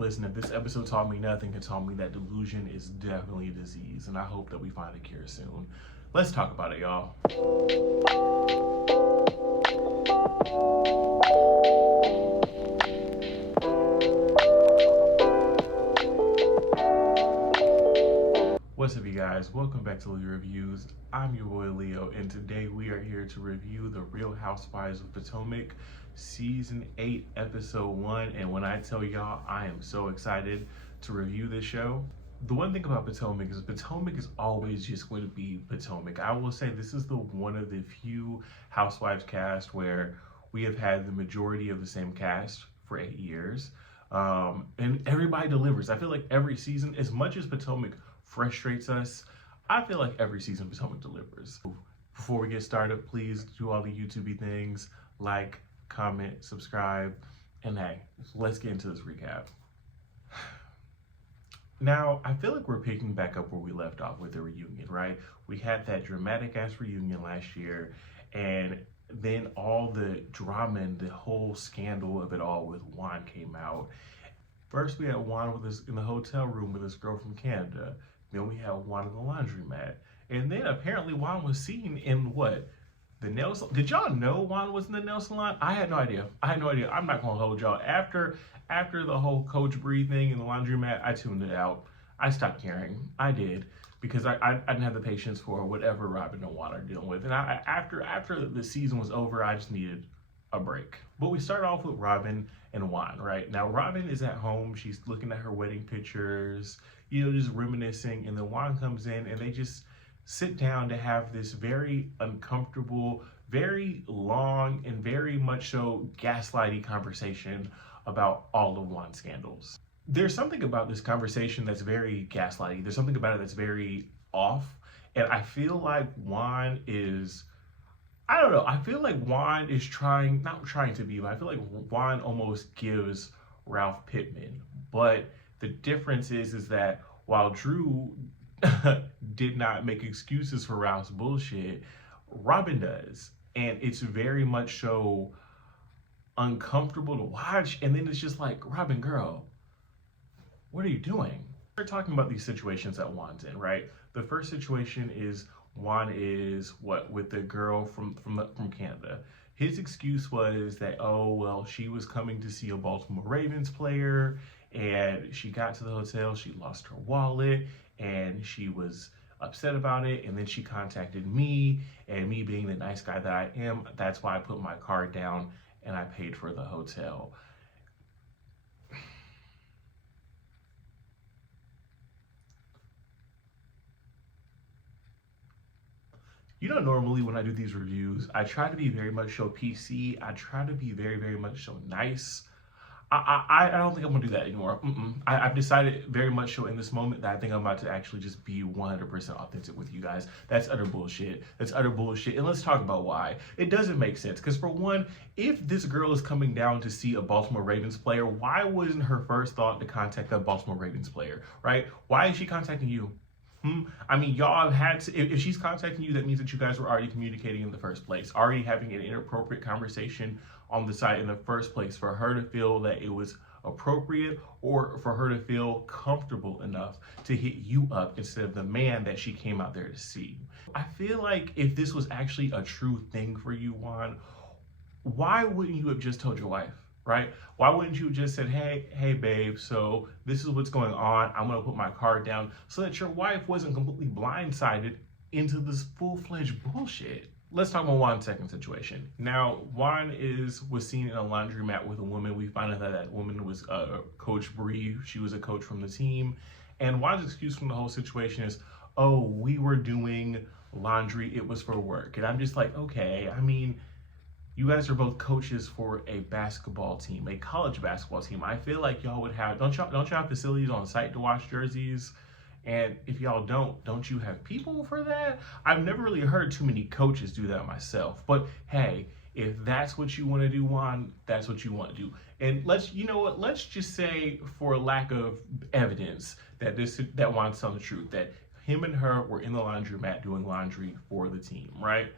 Listen, if this episode taught me nothing, it taught me that delusion is definitely a disease, and I hope that we find a cure soon. Let's talk about it, y'all. What's up, you guys? Welcome back to Leo Reviews. I'm your boy Leo, and today we are here to review The Real Housewives of Potomac, Season 8, Episode 1. And when I tell y'all, I am so excited to review this show. The one thing about Potomac is always just going to be Potomac. I will say this is one of the few Housewives cast where we have had the majority of the same cast for 8 years. And everybody delivers. I feel like every season, as much as Potomac frustrates us, I feel like every season Potomac delivers. Before we get started, please do all the YouTube things, like, comment, subscribe, and hey, let's get into this recap. Now, I feel like we're picking back up where we left off with the reunion, right? We had that dramatic ass reunion last year, and then all the drama and the whole scandal of it all with Juan came out. First, we had Juan in the hotel room with this girl from Canada. Then we had Juan in the laundromat. And then apparently Juan was seen in what? The nail salon. Did y'all know Juan was in the nail salon? I had no idea. I'm not gonna hold y'all. After the whole Coach Bree thing in the laundromat, I tuned it out. I stopped caring. I did. Because I didn't have the patience for whatever Robin and Juan are dealing with. And after the season was over, I just needed a break. But we start off with Robin and Juan, right? Now Robin is at home, she's looking at her wedding pictures, just reminiscing, and then Juan comes in and they just sit down to have this very uncomfortable, very long, and very much so gaslighty conversation about all of Juan's scandals. There's something about this conversation that's very gaslighty. There's something about it that's very off, and I feel like Juan is, I don't know, I feel like Juan is not trying to be, but I feel like Juan almost gives Ralph Pittman. But the difference is that while Drew did not make excuses for Ralph's bullshit, Robin does. And it's very much so uncomfortable to watch. And then it's just like, Robin, girl, what are you doing? We're talking about these situations that Juan's in, right? The first situation is Juan is with the girl from Canada. His excuse was that, oh, well, she was coming to see a Baltimore Ravens player and she got to the hotel, she lost her wallet and she was upset about it. And then she contacted me, and me being the nice guy that I am, that's why I put my card down and I paid for the hotel. Normally when I do these reviews, I try to be very much so PC. I try to be very, very much so nice. I don't think I'm gonna do that anymore. I've decided very much so in this moment that I think I'm about to actually just be 100% authentic with you guys. That's utter bullshit. And let's talk about why. It doesn't make sense. Because for one, if this girl is coming down to see a Baltimore Ravens player, why wasn't her first thought to contact that Baltimore Ravens player, right? Why is she contacting you? I mean, y'all have had to, if she's contacting you, that means that you guys were already communicating in the first place, already having an inappropriate conversation on the site in the first place for her to feel that it was appropriate, or for her to feel comfortable enough to hit you up instead of the man that she came out there to see. I feel like if this was actually a true thing for you, Juan, why wouldn't you have just told your wife? Right? Why wouldn't you have just said, hey babe, so this is what's going on. I'm gonna put my card down, so that your wife wasn't completely blindsided into this full-fledged bullshit. Let's talk about Juan's second situation. Now, Juan was seen in a laundromat with a woman. We find out that woman was Coach Bree. She was a coach from the team. And Juan's excuse from the whole situation is, oh, we were doing laundry, it was for work. And I'm just like, okay, I mean, you guys are both coaches for a basketball team, a college basketball team. I feel like y'all would have, don't y'all have facilities on site to wash jerseys? And if y'all don't you have people for that? I've never really heard too many coaches do that myself. But hey, if that's what you want to do, Juan, that's what you want to do. And let's just say, for lack of evidence, that Juan's telling the truth, that him and her were in the laundromat doing laundry for the team, right?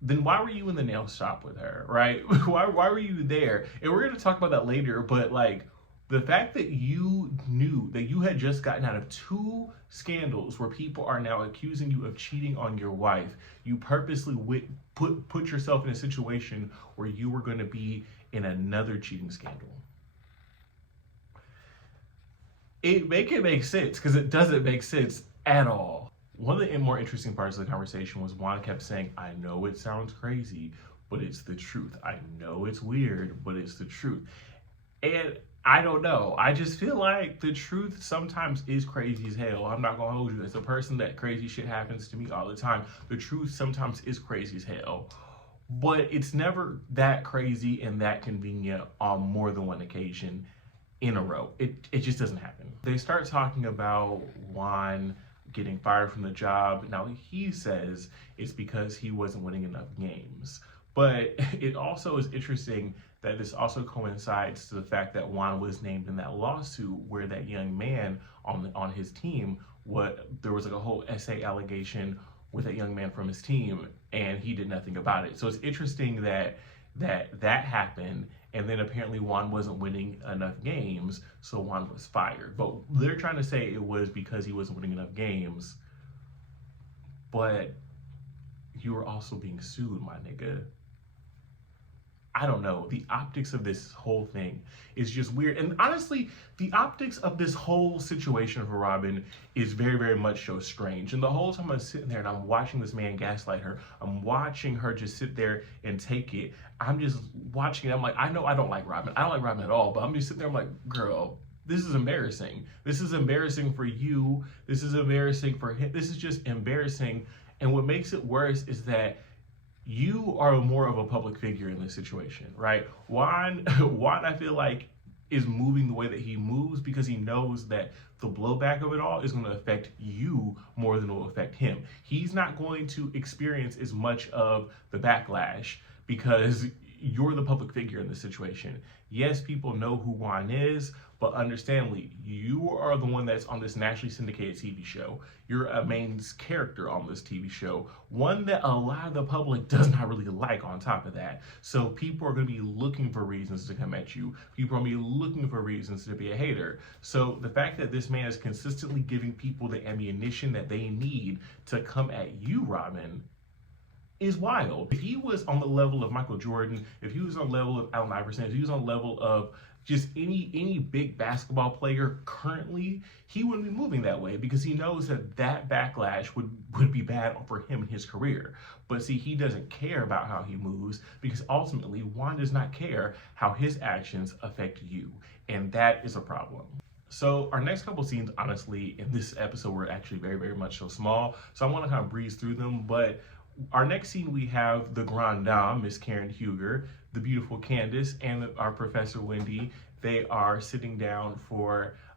Then why were you in the nail shop with her, right? Why were you there? And we're going to talk about that later, but like, The fact that you knew that you had just gotten out of 2 scandals where people are now accusing you of cheating on your wife, you purposely put yourself in a situation where you were going to be in another cheating scandal. It make sense, because it doesn't make sense at all. One of the more interesting parts of the conversation was Juan kept saying, I know it sounds crazy, but it's the truth. I know it's weird, but it's the truth. And I don't know. I just feel like the truth sometimes is crazy as hell. I'm not gonna hold you. As a person that crazy shit happens to me all the time, the truth sometimes is crazy as hell. But it's never that crazy and that convenient on more than one occasion in a row. It just doesn't happen. They start talking about Juan getting fired from the job. Now he says it's because he wasn't winning enough games. But it also is interesting that this also coincides to the fact that Juan was named in that lawsuit where that young man on his team, there was like a whole essay allegation with that young man from his team, and he did nothing about it. So it's interesting that happened, and then apparently Juan wasn't winning enough games, so Juan was fired. But they're trying to say it was because he wasn't winning enough games, but you were also being sued, my nigga. I don't know. The optics of this whole thing is just weird. And honestly, the optics of this whole situation for Robyn is very, very much so strange. And the whole time I'm sitting there and I'm watching this man gaslight her, I'm watching her just sit there and take it. I'm just watching it. I'm like, I know I don't like Robyn. I don't like Robyn at all, but I'm just sitting there. I'm like, girl, this is embarrassing. This is embarrassing for you. This is embarrassing for him. This is just embarrassing. And what makes it worse is that you are more of a public figure in this situation, right? Juan, I feel like, is moving the way that he moves because he knows that the blowback of it all is going to affect you more than it will affect him. He's not going to experience as much of the backlash because you're the public figure in this situation. Yes, people know who Juan is, but understandably, you are the one that's on this nationally syndicated TV show. You're a main character on this TV show, one that a lot of the public does not really like on top of that. So people are going to be looking for reasons to come at you. People are going to be looking for reasons to be a hater. So the fact that this man is consistently giving people the ammunition that they need to come at you, Robyn, is wild. If he was on the level of Michael Jordan, if he was on the level of Allen Iverson, if he was on the level of just any big basketball player currently, he wouldn't be moving that way because he knows that backlash would be bad for him in his career. But see, he doesn't care about how he moves because ultimately Juan does not care how his actions affect you. And that is a problem. So our next couple scenes, honestly, in this episode were actually very, very much so small. So I want to kind of breeze through them, but our next scene, we have the Grande Dame, Miss Karen Huger, the beautiful Candace, and our Professor Wendy. They are sitting down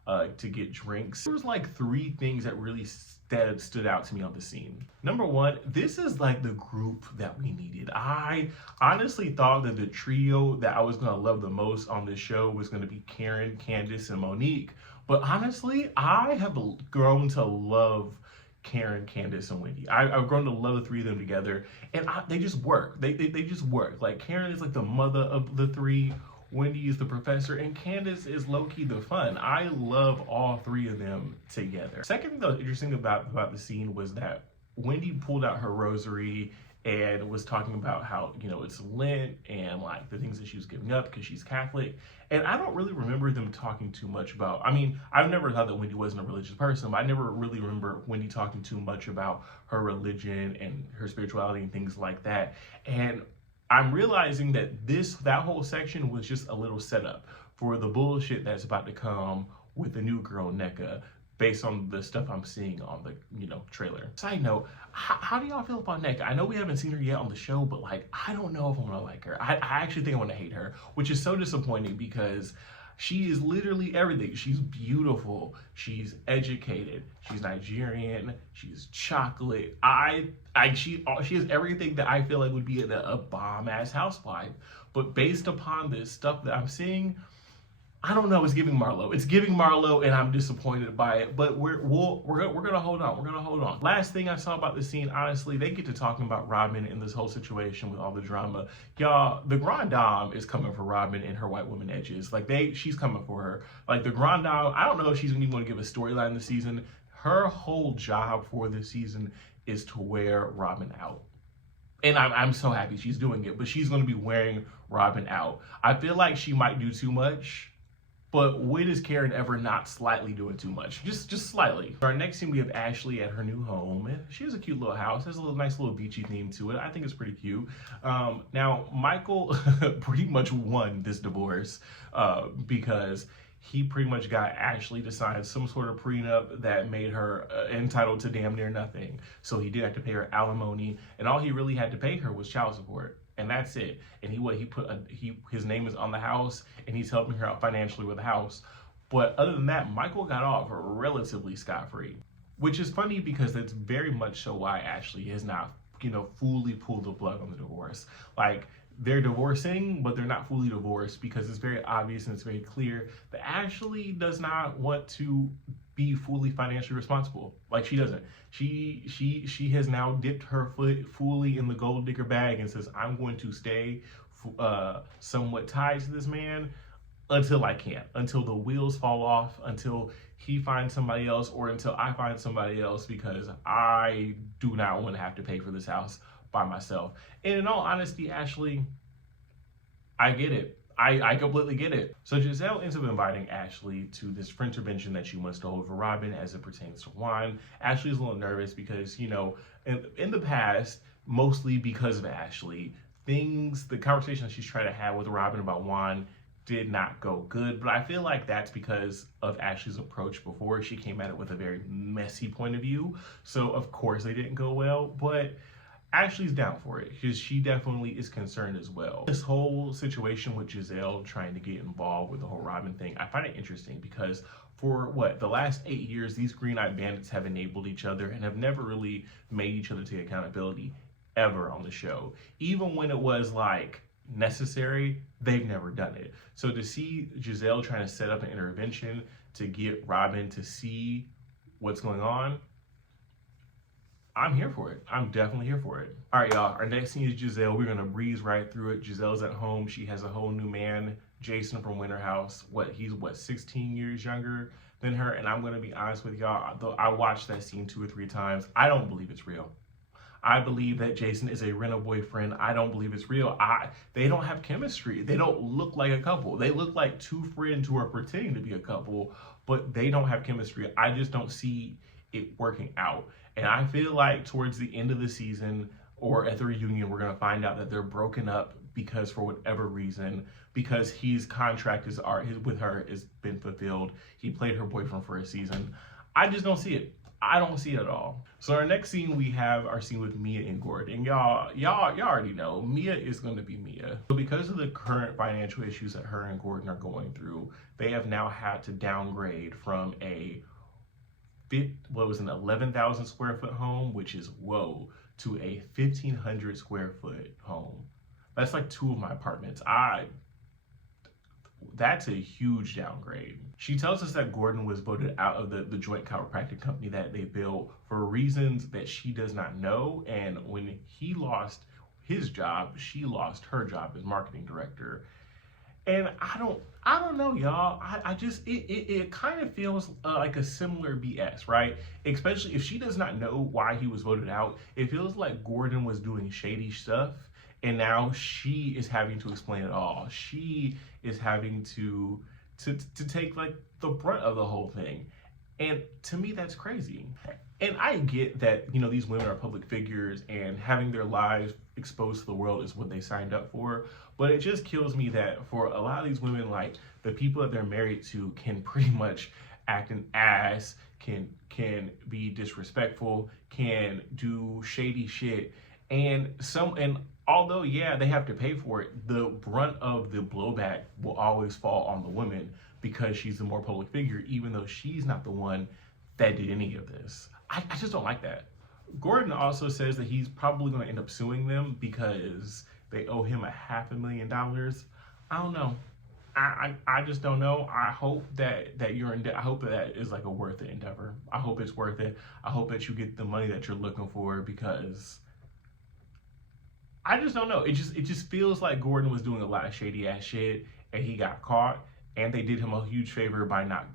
to get drinks. There was like 3 things that really stood out to me on the scene. Number 1, this is like the group that we needed. I honestly thought that the trio that I was gonna love the most on this show was gonna be Karen, Candace, and Monique. But honestly, I have grown to love Karen, Candace, and Wendy. I've grown to love the 3 of them together, and they just work. They just work. Like, Karen is like the mother of the 3, Wendy is the professor, and Candace is low-key the fun. I love all 3 of them together. Second thing that was interesting about the scene was that Wendy pulled out her rosary and was talking about how, it's Lent and like the things that she was giving up because she's Catholic. And I don't really remember them talking too much about, I've never thought that Wendy wasn't a religious person, but I never really remember Wendy talking too much about her religion and her spirituality and things like that. And I'm realizing that that whole section was just a little setup for the bullshit that's about to come with the new girl, NECA, based on the stuff I'm seeing on the, trailer. Side note, how do y'all feel about NECA? I know we haven't seen her yet on the show, but like, I don't know if I'm gonna like her. I actually think I'm gonna hate her, which is so disappointing because she is literally everything. She's beautiful, she's educated, she's Nigerian, she's chocolate. She has everything that I feel like would be a bomb-ass housewife. But based upon this stuff that I'm seeing, I don't know. It's giving Marlo. It's giving Marlo, and I'm disappointed by it. But we're gonna hold on. We're gonna hold on. Last thing I saw about the scene, honestly, they get to talking about Robin and this whole situation with all the drama. Y'all, the Grand Dame is coming for Robin and her white woman edges. Like she's coming for her. Like the Grand Dame. I don't know if she's even going to give a storyline this season. Her whole job for this season is to wear Robin out. And I'm so happy she's doing it. But she's going to be wearing Robin out. I feel like she might do too much. But when is Karen ever not slightly doing too much? Just slightly. For our next scene, we have Ashley at her new home. She has a cute little house. There's a nice little beachy theme to it. I think it's pretty cute. Now, Michael pretty much won this divorce because he pretty much got Ashley to sign some sort of prenup that made her entitled to damn near nothing. So he did have to pay her alimony, and all he really had to pay her was child support. And that's it. And his name is on the house, and he's helping her out financially with the house. But other than that, Michael got off relatively scot-free, which is funny because that's very much so why Ashley has not, fully pulled the plug on the divorce. Like, they're divorcing, but they're not fully divorced because it's very obvious and it's very clear that Ashley does not want to be fully financially responsible. Like, she doesn't. She has now dipped her foot fully in the gold digger bag and says, I'm going to stay somewhat tied to this man until I can, until the wheels fall off, until he finds somebody else, or until I find somebody else, because I do not want to have to pay for this house by myself. And in all honesty, Ashley, I get it. I completely get it. So Giselle ends up inviting Ashley to this intervention that she wants to hold for Robin as it pertains to Juan. Ashley's a little nervous because, in the past, mostly because of Ashley, the conversations she's trying to have with Robin about Juan did not go good. But I feel like that's because of Ashley's approach before. She came at it with a very messy point of view. So, of course, they didn't go well. But Ashley's down for it because she definitely is concerned as well. This whole situation with Giselle trying to get involved with the whole Robin thing, I find it interesting because for the last 8 years, these Green-Eyed Bandits have enabled each other and have never really made each other take accountability ever on the show. Even when it was like necessary, they've never done it. So to see Giselle trying to set up an intervention to get Robin to see what's going on, I'm here for it. I'm definitely here for it. All right, y'all. Our next scene is Giselle. We're going to breeze right through it. Giselle's at home. She has a whole new man, Jason from Winter House. He's 16 years younger than her. And I'm going to be honest with y'all. Though I watched that scene 2 or 3 times, I don't believe it's real. I believe that Jason is a rental boyfriend. I don't believe it's real. They don't have chemistry. They don't look like a couple. They look like two friends who are pretending to be a couple, but they don't have chemistry. I just don't see it working out. And I feel like towards the end of the season or at the reunion, we're going to find out that they're broken up because for whatever reason, because his contract with her has been fulfilled. He played her boyfriend for a season. I just don't see it. I don't see it at all. So our next scene, we have our scene with Mia and Gordon. And y'all already know, Mia is going to be Mia. So because of the current financial issues that her and Gordon are going through, they have now had to downgrade from an 11,000 square foot home, which is whoa, to a 1,500 square foot home. That's like 2 of my apartments. That's a huge downgrade. She tells us that Gordon was voted out of the joint chiropractic company that they built for reasons that she does not know. And when he lost his job, she lost her job as marketing director. And I don't know, y'all. I just, it kind of feels like a similar BS, right? Especially if she does not know why he was voted out. It feels like Gordon was doing shady stuff, and now she is having to explain it all. She is having to take like the brunt of the whole thing. And to me, that's crazy. And I get that, these women are public figures and having their lives exposed to the world is what they signed up for. But it just kills me that for a lot of these women, like the people that they're married to can pretty much act an ass, can be disrespectful, can do shady shit. And although, yeah, they have to pay for it, the brunt of the blowback will always fall on the woman because she's the more public figure, even though she's not the one that did any of this. I just don't like that. Gordon also says that he's probably going to end up suing them because they owe him $500,000. I don't know. I just don't know. I hope that you're in. I hope that is like a worth it endeavor. I hope it's worth it. I hope that you get the money that you're looking for, because I just don't know. It just feels like Gordon was doing a lot of shady ass shit, and he got caught, and they did him a huge favor by not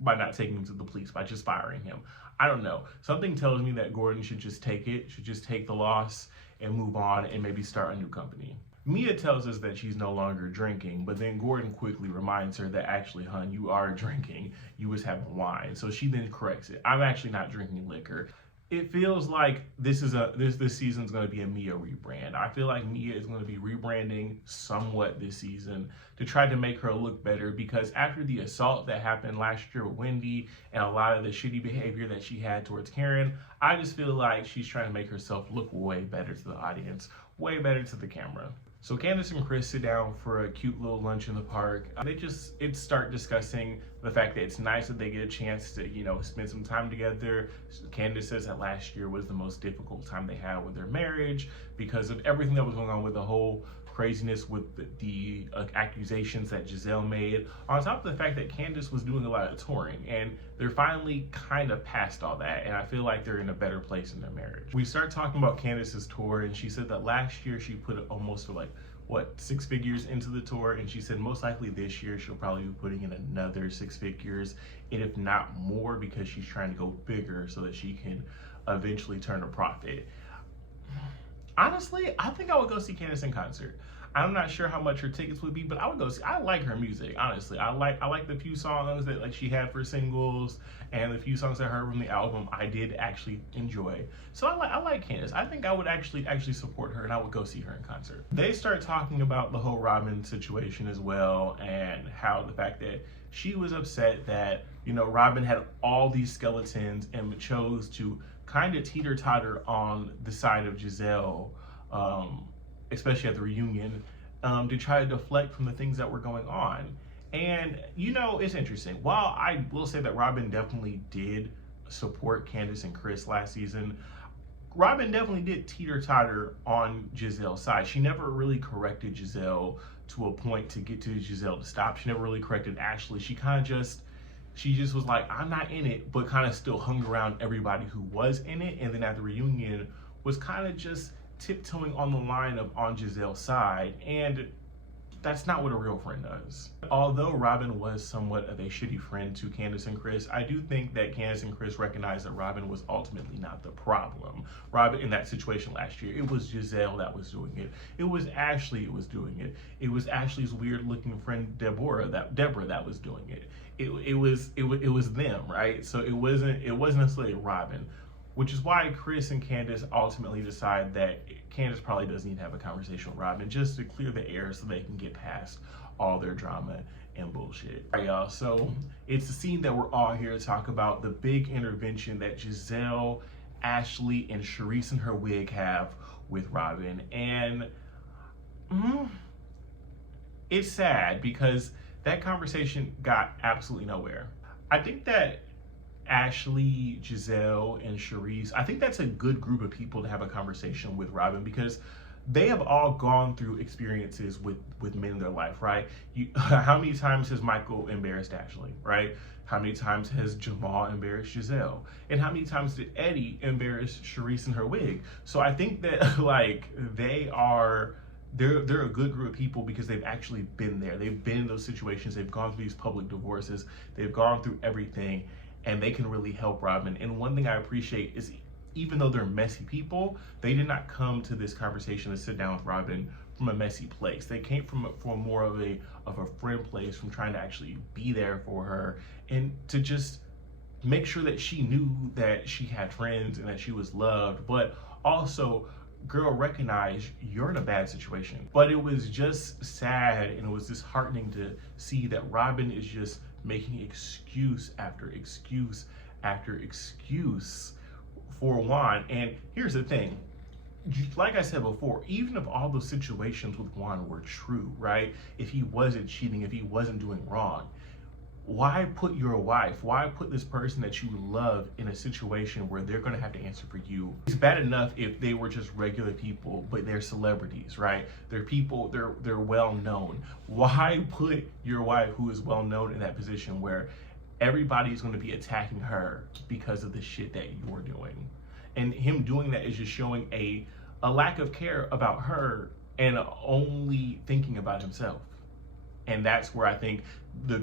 by not taking him to the police, by just firing him. I don't know. Something tells me that Gordon should just take the loss and move on and maybe start a new company. Mia tells us that she's no longer drinking, but then Gordon quickly reminds her that actually, hun, you are drinking. You was having wine. So she then corrects it. I'm actually not drinking liquor. It feels like this season's going to be a Mia rebrand. I feel like Mia is going to be rebranding somewhat this season to try to make her look better, because after the assault that happened last year with Wendy and a lot of the shitty behavior that she had towards Karen, I just feel like she's trying to make herself look way better to the audience, way better to the camera. So Candace and Chris sit down for a cute little lunch in the park. They start discussing the fact that it's nice that they get a chance to, spend some time together. Candace says that last year was the most difficult time they had with their marriage because of everything that was going on with the whole craziness with the accusations that Giselle made, on top of the fact that Candace was doing a lot of touring, and they're finally kind of past all that, and I feel like they're in a better place in their marriage. We start talking about Candace's tour, and she said that last year she put almost like 6 figures into the tour, and she said most likely this year she'll probably be putting in another 6 figures, and if not more, because she's trying to go bigger so that she can eventually turn a profit. Honestly, I think I would go see Candace in concert. I'm not sure how much her tickets would be, but I would go see. I like her music, honestly. I like the few songs that she had for singles, and the few songs I heard from the album I did actually enjoy. So I like Candace. I think I would actually support her, and I would go see her in concert. They start talking about the whole Robin situation as well, and how the fact that she was upset that Robin had all these skeletons and chose to kind of teeter-totter on the side of Giselle, especially at the reunion, to try to deflect from the things that were going on. And it's interesting. While I will say that Robin definitely did support Candace and Chris last season, Robin definitely did teeter-totter on Giselle's side. She never really corrected Giselle to a point to get to Giselle to stop. She never really corrected Ashley. She just was like, I'm not in it, but kind of still hung around everybody who was in it. And then at the reunion was kind of just tiptoeing on the line of on Giselle's side. And that's not what a real friend does. Although Robin was somewhat of a shitty friend to Candace and Chris, I do think that Candace and Chris recognized that Robin was ultimately not the problem. Robin, in that situation last year, it was Giselle that was doing it. It was Ashley that was doing it. It was Ashley's weird looking friend Deborah that was doing it. It was them, right? So it wasn't necessarily Robin, which is why Chris and Candace ultimately decide that Candace probably does need to have a conversation with Robin just to clear the air so they can get past all their drama and bullshit. All right, y'all, so it's a scene that we're all here to talk about, the big intervention that Giselle, Ashley, and Charisse in her wig have with Robin. And it's sad because that conversation got absolutely nowhere. I think that Ashley, Giselle, and Charisse, I think that's a good group of people to have a conversation with Robin, because they have all gone through experiences with men in their life, right? How many times has Michael embarrassed Ashley, right? How many times has Jamal embarrassed Giselle? And how many times did Eddie embarrass Charisse in her wig? So I think that they're a good group of people because they've actually been there. They've been in those situations. They've gone through these public divorces. They've gone through everything, and they can really help Robin. And one thing I appreciate is, even though they're messy people, they did not come to this conversation to sit down with Robin from a messy place. They came from more of a friend place, from trying to actually be there for her and to just make sure that she knew that she had friends and that she was loved, but also, girl, recognize you're in a bad situation. But it was just sad, and it was disheartening to see that Robin is just making excuse after excuse after excuse for Juan. And here's the thing, like I said before, even if all those situations with Juan were true, right? If he wasn't cheating, if he wasn't doing wrong, why put your wife, why put this person that you love in a situation where they're going to have to answer for you? It's bad enough if they were just regular people, but they're celebrities, right? They're people, they're well known. Why put your wife, who is well known, in that position where everybody's going to be attacking her because of the shit that you're doing? And him doing that is just showing a lack of care about her and only thinking about himself. And that's where I think the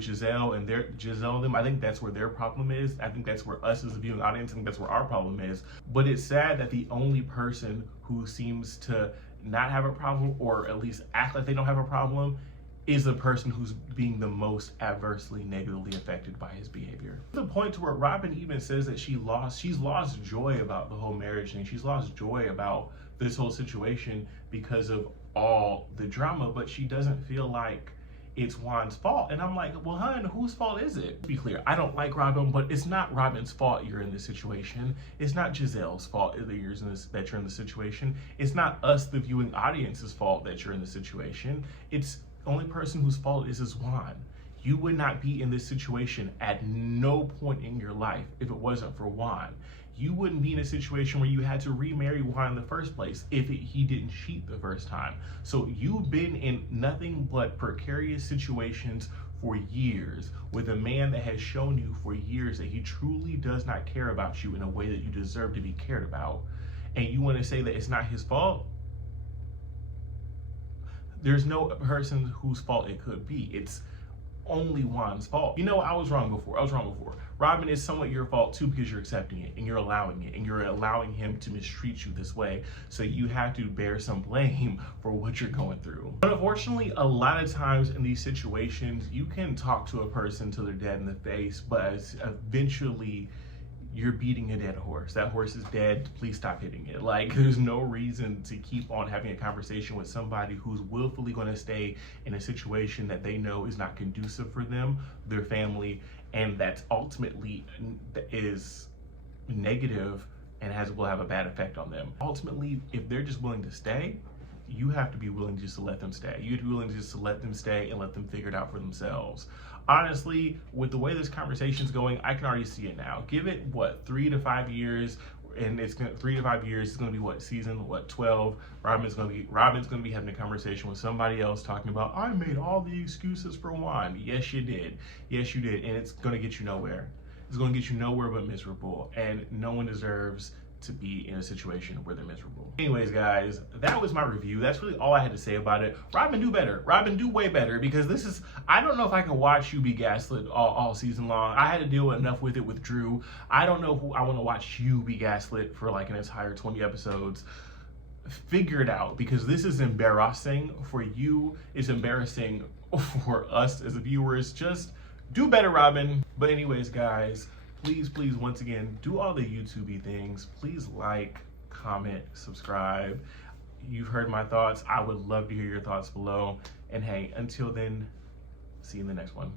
Giselle and them, I think that's where their problem is. I think that's where us as a viewing audience, I think that's where our problem is. But it's sad that the only person who seems to not have a problem, or at least act like they don't have a problem, is the person who's being the most adversely, negatively affected by his behavior. To the point to where Robin even says that she's lost joy about the whole marriage thing. She's lost joy about this whole situation because of all the drama, but she doesn't feel like it's Juan's fault. And I'm like, well, hun, whose fault is it? To be clear, I don't like Robin, but it's not Robin's fault you're in this situation. It's not Giselle's fault that you're in this situation. It's not us, the viewing audience's fault that you're in this situation. It's the only person whose fault is Juan. You would not be in this situation at no point in your life if it wasn't for Juan. You wouldn't be in a situation where you had to remarry Juan in the first place if he didn't cheat the first time. So you've been in nothing but precarious situations for years with a man that has shown you for years that he truly does not care about you in a way that you deserve to be cared about. And you want to say that it's not his fault? There's no person whose fault it could be. It's only Juan's fault. You know, I was wrong before. Robin is somewhat your fault too, because you're accepting it and you're allowing it and you're allowing him to mistreat you this way. So you have to bear some blame for what you're going through. But unfortunately, a lot of times in these situations, you can talk to a person till they're dead in the face, but eventually you're beating a dead horse. That horse is dead. Please stop hitting it. Like, there's no reason to keep on having a conversation with somebody who's willfully going to stay in a situation that they know is not conducive for them, their family, and that ultimately is negative and will have a bad effect on them. Ultimately, if they're just willing to stay, you have to be willing just to let them stay. You have to be willing just to let them stay and let them figure it out for themselves. Honestly, with the way this conversation's going, I can already see it now. Give it, 3 to 5 years, and it's gonna 3 to 5 years. It's gonna be season 12. Robin's gonna be having a conversation with somebody else talking about, I made all the excuses for Juan. Yes, you did. Yes, you did, and it's gonna get you nowhere. It's gonna get you nowhere but miserable, and no one deserves to be in a situation where they're miserable. Anyways, guys, that was my review. That's really all I had to say about it. Robin, do better. Robin, do way better, because I don't know if I can watch you be gaslit all season long. I had to deal enough with it with Drew. I don't know who I want to watch you be gaslit for like an entire 20 episodes. Figure it out, because this is embarrassing for you. It's embarrassing for us as viewers. Just do better, Robin. But anyways, guys, please, once again, do all the YouTube-y things. Please like, comment, subscribe. You've heard my thoughts. I would love to hear your thoughts below. And hey, until then, see you in the next one.